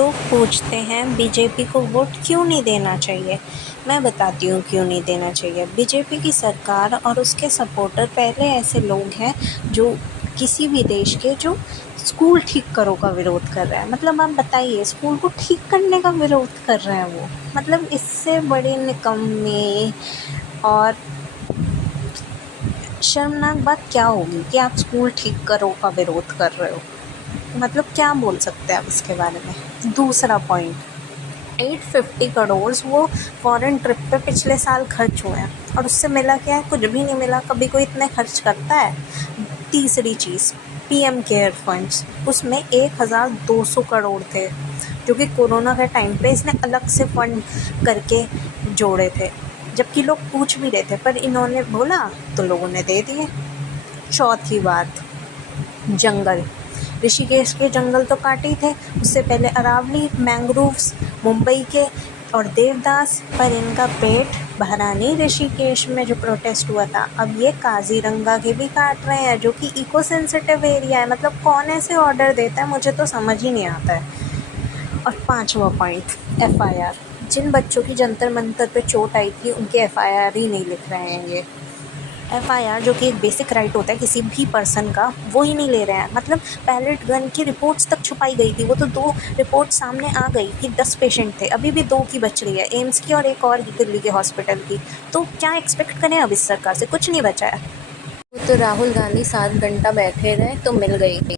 लोग पूछते हैं बीजेपी को वोट क्यों नहीं देना चाहिए। मैं बताती हूँ क्यों नहीं देना चाहिए। बीजेपी की सरकार और उसके सपोर्टर पहले ऐसे लोग हैं जो किसी भी देश के जो स्कूल ठीक करो का विरोध कर रहा है। मतलब आप बताइए, स्कूल को ठीक करने का विरोध कर रहे हैं वो। मतलब इससे बड़े निकम्मे और शर्मनाक बात क्या होगी कि आप स्कूल ठीक करो का विरोध कर रहे हो। मतलब क्या बोल सकते हैं आप इसके बारे में। दूसरा पॉइंट, 850 करोड़ वो फॉरेन ट्रिप पे पिछले साल खर्च हुए हैं और उससे मिला क्या है? कुछ भी नहीं मिला। कभी कोई इतने खर्च करता है? तीसरी चीज़, पीएम केयर फंड्स, उसमें 1200 करोड़ थे जो कि कोरोना के टाइम पे इसने अलग से फंड करके जोड़े थे, जबकि लोग पूछ भी रहे थे, पर इन्होंने बोला तो लोगों ने दे दिए। चौथी बात, जंगल, ऋषिकेश के जंगल तो काटे ही थे, उससे पहले अरावली, मैंग्रोव्स मुंबई के और देवदास, पर इनका पेट भरा नहीं। ऋषिकेश में जो प्रोटेस्ट हुआ था, अब ये काजीरंगा के भी काट रहे हैं जो कि इको सेंसिटिव एरिया है। मतलब कौन ऐसे ऑर्डर देता है, मुझे तो समझ ही नहीं आता है। और पांचवा पॉइंट, एफआईआर, जिन बच्चों की जंतर मंतर पे चोट आई थी उनके एफआईआर ही नहीं लिख रहे हैं ये। एफआईआर जो कि एक बेसिक राइट होता है किसी भी पर्सन का, वो ही नहीं ले रहे हैं। मतलब पैलेट गन की रिपोर्ट्स तक छुपाई गई थी, वो तो 2 रिपोर्ट सामने आ गई कि 10 पेशेंट थे, अभी भी 2 की बच रही है, एम्स की और एक और दिल्ली के हॉस्पिटल की। तो क्या एक्सपेक्ट करें अब इस सरकार से? कुछ नहीं बचा है। तो राहुल गांधी 7 घंटा बैठे रहे तो मिल गई थी।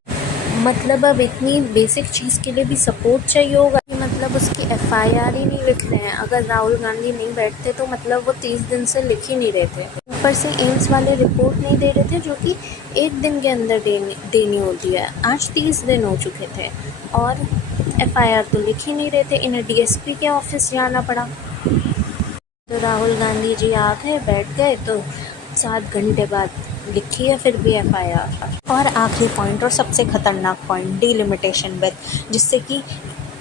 मतलब अब इतनी बेसिक चीज़ के लिए भी सपोर्ट चाहिए होगा कि मतलब उसकी एफआईआर ही नहीं लिख रहे हैं। अगर राहुल गांधी नहीं बैठते तो मतलब वो 30 दिन से लिख ही नहीं रहे थे। ऊपर से एम्स वाले रिपोर्ट नहीं दे रहे थे जो कि 1 दिन के अंदर देनी होती है। आज 30 दिन हो चुके थे और एफआईआर तो लिख ही नहीं रहे थे। इन्हें डीएसपी के ऑफिस जाना पड़ा। तो राहुल गांधी जी आ गए, बैठ गए, तो 7 घंटे बाद लिखी है फिर भी एफआईआर। और आखिरी पॉइंट और सबसे खतरनाक पॉइंट, डिलिमिटेशन बिल, जिससे कि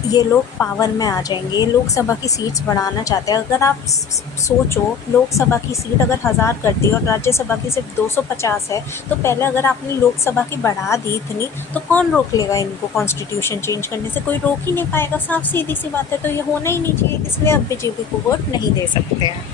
ये लोग पावर में आ जाएंगे। ये लोकसभा की सीट्स बढ़ाना चाहते हैं। अगर आप सोचो, लोकसभा की सीट अगर 1000 कर दी और राज्यसभा की सिर्फ 250 है, तो पहले अगर आपने लोकसभा की बढ़ा दी इतनी, तो कौन रोक लेगा इनको कॉन्स्टिट्यूशन चेंज करने से? कोई रोक ही नहीं पाएगा। साफ सीधी सी बात है। तो ये होना ही नहीं चाहिए, इसलिए अब बीजेपी को वोट नहीं दे सकते हैं।